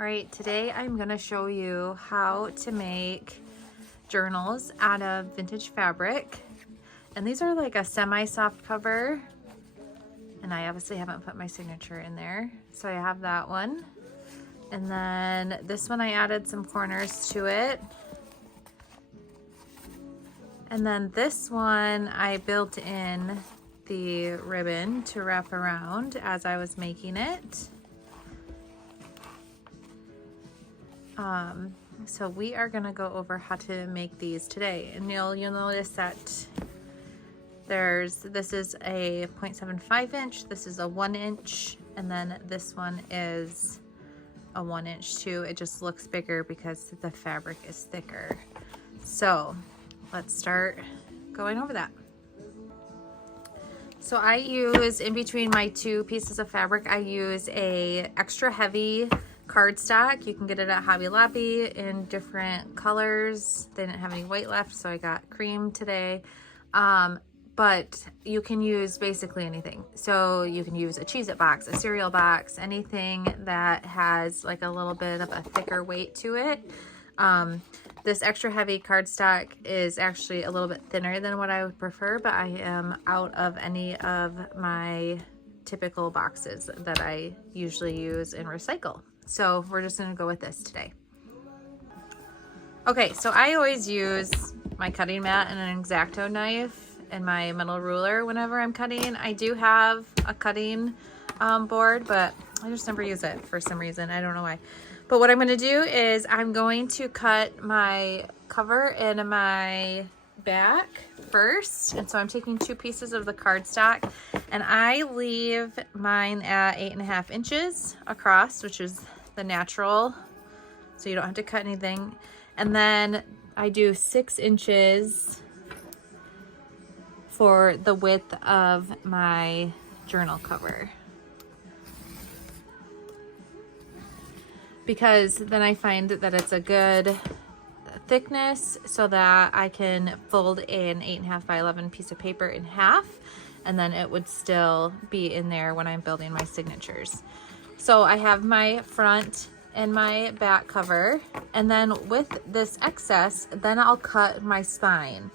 All right, today I'm gonna show you how to make journals out of vintage fabric. And these are like a semi-soft cover. And I obviously haven't put my signature in there. So I have that one. And then this one I added some corners to it. And then this one I built in the ribbon to wrap around as I was making it. So we are gonna go over how to make these today, and you'll notice that this is a 0.75 inch, this is a 1 inch, and then this one is a 1 inch too. It just looks bigger because the fabric is thicker. So let's start going over that. So I use, in between my two pieces of fabric, I use a extra heavy cardstock. You can get it at Hobby Lobby in different colors. They didn't have any white left, so I got cream today. But you can use basically anything. So you can use a Cheez-It box, a cereal box, anything that has like a little bit of a thicker weight to it. This extra heavy cardstock is actually a little bit thinner than what I would prefer, but I am out of any of my typical boxes that I usually use and recycle. So we're just gonna go with this today. Okay, so I always use my cutting mat and an X-Acto knife and my metal ruler whenever I'm cutting. I do have a cutting board, but I just never use it for some reason. I don't know why. But what I'm gonna do is I'm going to cut my cover and my back first. And so I'm taking 2 pieces of the cardstock, and I leave mine at 8.5 inches across, which is the natural, so you don't have to cut anything. And then I do 6 inches for the width of my journal cover, because then I find that it's a good thickness so that I can fold an 8.5 by 11 piece of paper in half, and then it would still be in there when I'm building my signatures. So I have my front and my back cover, and then with this excess, then I'll cut my spine.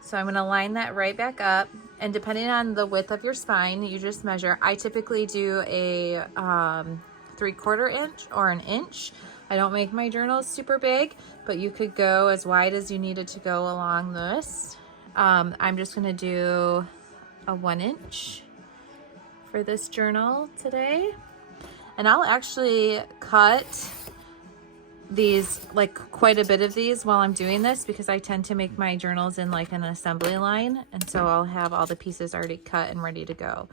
So I'm gonna line that right back up, and depending on the width of your spine, you just measure. I typically do a 3/4 inch or an inch. I don't make my journals super big, but you could go as wide as you needed to go along this. I'm just gonna do a 1 inch for this journal today. And I'll actually cut these, like quite a bit of these while I'm doing this, because I tend to make my journals in like an assembly line. And so I'll have all the pieces already cut and ready to go.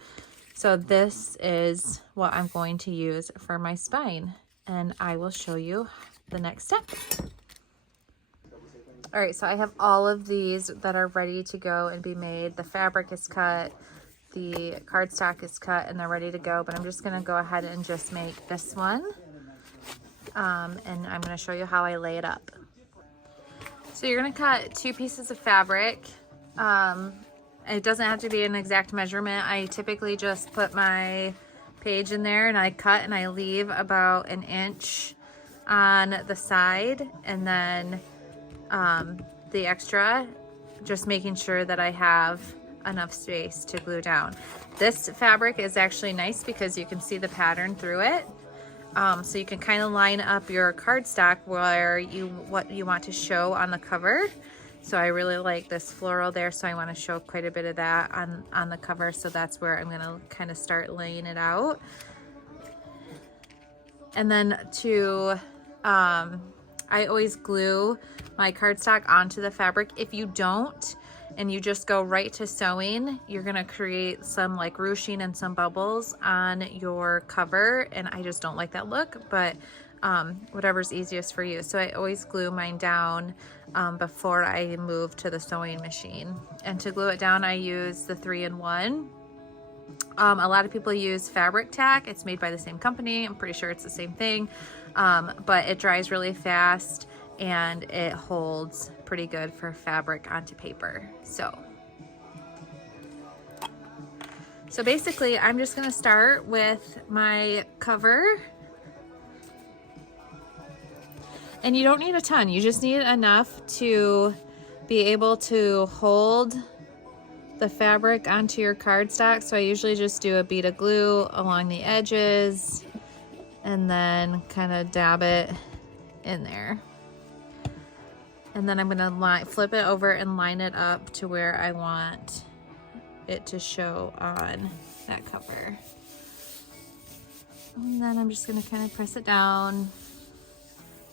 So this is what I'm going to use for my spine, and I will show you the next step. All right, so I have all of these that are ready to go and be made. The fabric is cut, the cardstock is cut, and they're ready to go, but I'm just gonna go ahead and just make this one. And I'm gonna show you how I lay it up. So you're gonna cut 2 pieces of fabric. It doesn't have to be an exact measurement. I typically just put my page in there and I cut and I leave about 1 inch on the side, and then the extra, just making sure that I have enough space to glue down. This fabric is actually nice because you can see the pattern through it. So you can kind of line up your cardstock where what you want to show on the cover. So I really like this floral there, so I want to show quite a bit of that on the cover. So that's where I'm gonna kind of start laying it out. And then I always glue my cardstock onto the fabric. If you don't, and you just go right to sewing, you're gonna create some like ruching and some bubbles on your cover, and I just don't like that look, but whatever's easiest for you. So I always glue mine down before I move to the sewing machine. And to glue it down, I use the 3-in-1. A lot of people use fabric tack. It's made by the same company. I'm pretty sure it's the same thing, but it dries really fast and it holds pretty good for fabric onto paper. So basically I'm just gonna start with my cover, And you don't need a ton, you just need enough to be able to hold the fabric onto your cardstock. So I usually just do a bead of glue along the edges and then kind of dab it in there. And then I'm gonna flip it over and line it up to where I want it to show on that cover. And then I'm just gonna kind of press it down.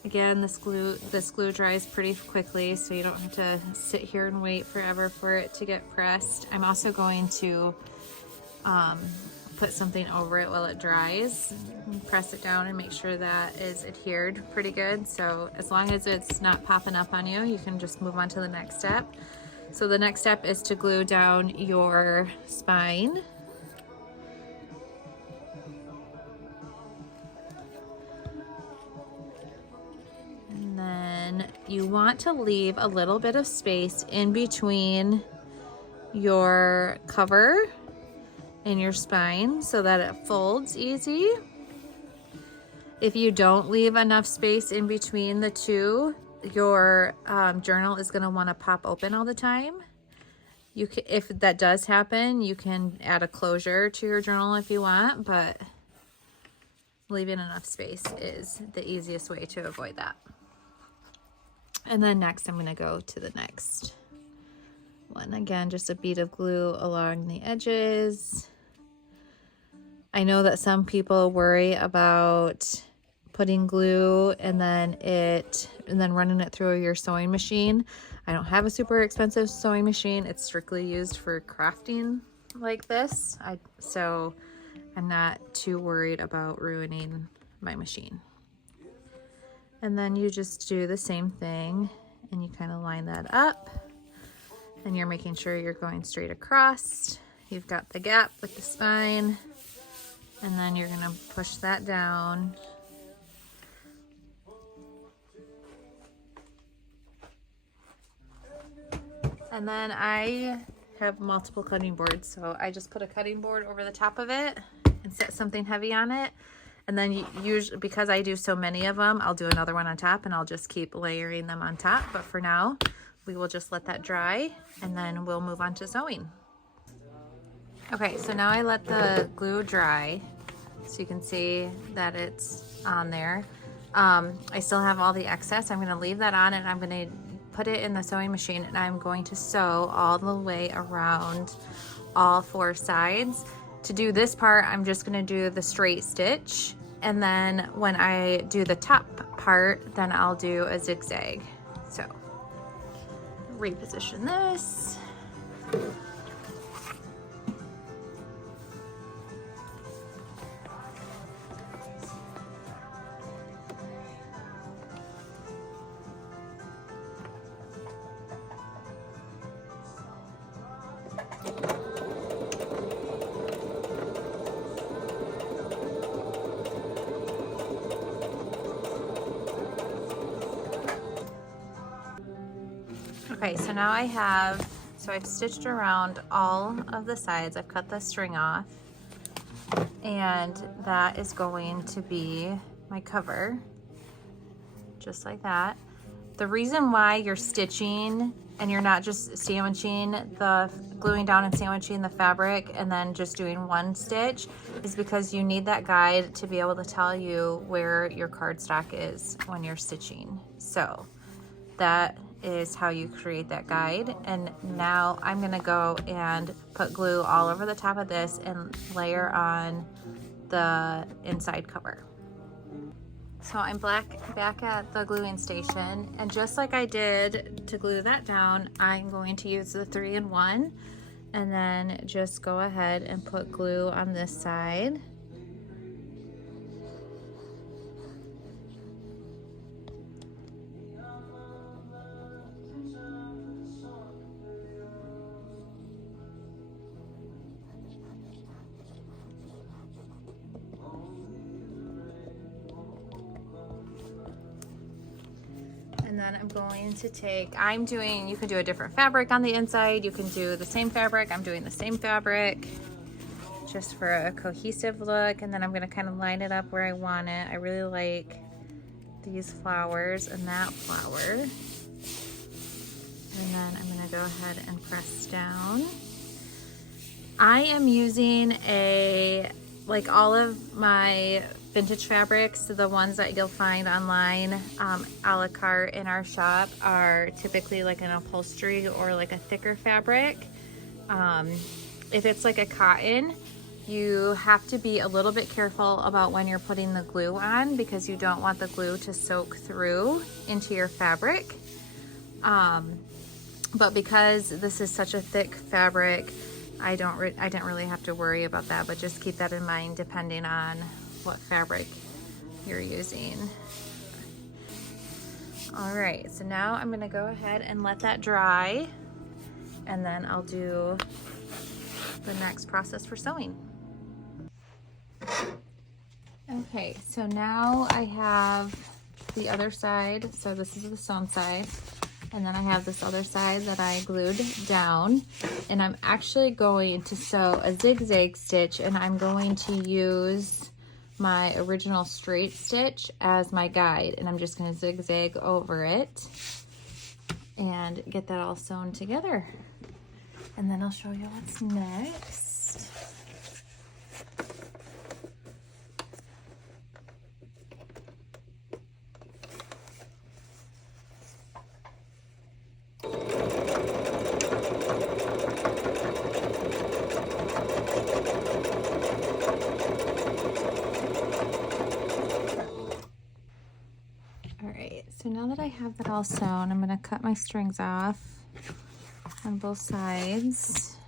Again, this glue dries pretty quickly, so you don't have to sit here and wait forever for it to get pressed. I'm also going to put something over it while it dries and press it down and make sure that is adhered pretty good. So as long as it's not popping up on you, you can just move on to the next step. So the next step is to glue down your spine. And then you want to leave a little bit of space in between your cover and your spine so that it folds easy. If you don't leave enough space in between the two, your journal is going to want to pop open all the time. You can, if that does happen, you can add a closure to your journal if you want, but leaving enough space is the easiest way to avoid that. And then next I'm going to go to the next one. Again, just a bead of glue along the edges. I know that some people worry about putting glue and then running it through your sewing machine. I don't have a super expensive sewing machine. It's strictly used for crafting like this. So I'm not too worried about ruining my machine. And then you just do the same thing and you kind of line that up and you're making sure you're going straight across. You've got the gap with the spine, and then you're gonna push that down. And then I have multiple cutting boards, so I just put a cutting board over the top of it and set something heavy on it. And then usually, because I do so many of them, I'll do another one on top and I'll just keep layering them on top. But for now, we will just let that dry and then we'll move on to sewing. Okay, so now I let the glue dry so you can see that it's on there. I still have all the excess. I'm gonna leave that on and I'm gonna put it in the sewing machine and I'm going to sew all the way around all four sides. To do this part, I'm just gonna do the straight stitch, and then when I do the top part, then I'll do a zigzag. So, reposition this. Okay, so now I've stitched around all of the sides. I've cut the string off, and that is going to be my cover, just like that. The reason why you're stitching and you're not just gluing down and sandwiching the fabric and then just doing one stitch is because you need that guide to be able to tell you where your cardstock is when you're stitching. So that is how you create that guide. And now I'm gonna go and put glue all over the top of this and layer on the inside cover. So I'm back at the gluing station, and just like I did to glue that down, I'm going to use the 3-in-1 and then just go ahead and put glue on this side. And then I'm going to you can do a different fabric on the inside, you can do the same fabric. I'm doing the same fabric just for a cohesive look, and then I'm going to kind of line it up where I want it. I really like these flowers and that flower. And then I'm gonna go ahead and press down. I am using like all of my vintage fabrics, the ones that you'll find online a la carte in our shop are typically like an upholstery or like a thicker fabric. If it's like a cotton, you have to be a little bit careful about when you're putting the glue on, because you don't want the glue to soak through into your fabric. But because this is such a thick fabric, I didn't really have to worry about that, but just keep that in mind depending on what fabric you're using. All right, so now I'm gonna go ahead and let that dry, and then I'll do the next process for sewing. Okay, so now I have the other side. So this is the sewn side, and then I have this other side that I glued down, and I'm actually going to sew a zigzag stitch, and I'm going to use my original straight stitch as my guide, and I'm just going to zigzag over it and get that all sewn together, and then I'll show you what's next. So now that I have that all sewn, I'm going to cut my strings off on both sides.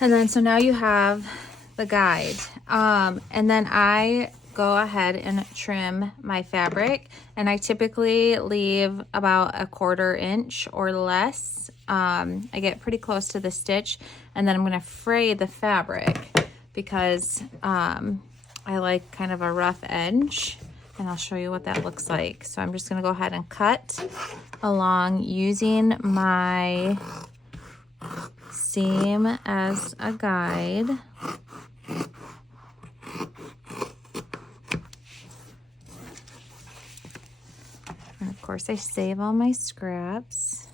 And then, so now you have the guide. And then I go ahead and trim my fabric, and I typically leave about 1/4 inch or less. I get pretty close to the stitch, and then I'm going to fray the fabric because I like kind of a rough edge, and I'll show you what that looks like. So I'm just gonna go ahead and cut along using my seam as a guide. And of course I save all my scraps.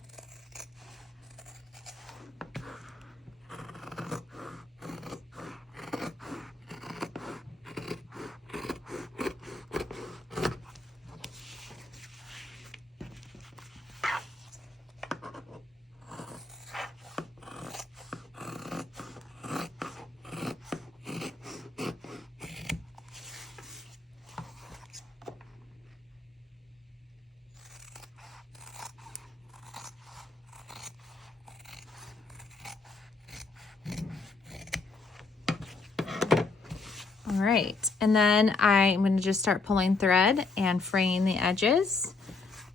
All right, and then I'm going to just start pulling thread and fraying the edges,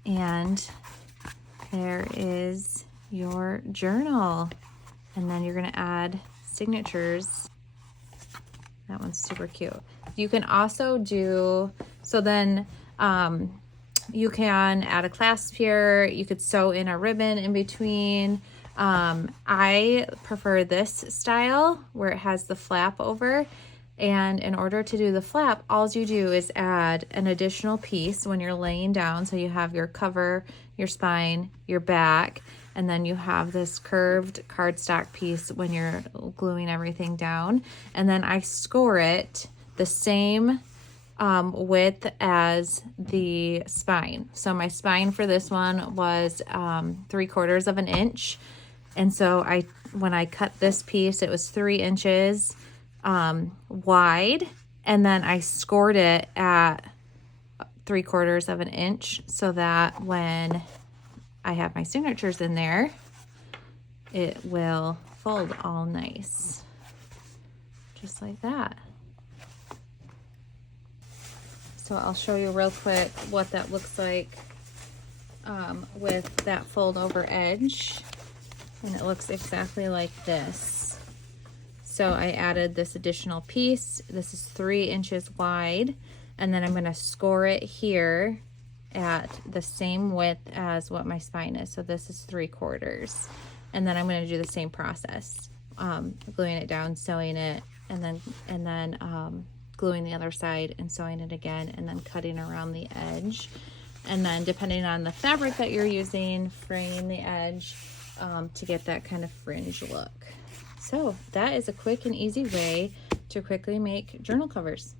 and there is your journal. And then you're going to add signatures. That one's super cute. You can also do, so then you can add a clasp here. You could sew in a ribbon in between. I prefer this style where it has the flap over. And in order to do the flap, all you do is add an additional piece when you're laying down. So you have your cover, your spine, your back, and then you have this curved cardstock piece when you're gluing everything down. And then I score it the same width as the spine. So my spine for this one was 3/4 inch. And so when I cut this piece, it was 3 inches wide, and then I scored it at 3/4 inch so that when I have my signatures in there, it will fold all nice, just like that. So I'll show you real quick what that looks like with that fold over edge, and it looks exactly like this. So I added this additional piece. This is 3 inches wide, and then I'm going to score it here at the same width as what my spine is. So this is 3/4, and then I'm going to do the same process, gluing it down, sewing it, and then gluing the other side and sewing it again, and then cutting around the edge. And then depending on the fabric that you're using, fraying the edge to get that kind of fringe look. So that is a quick and easy way to quickly make journal covers.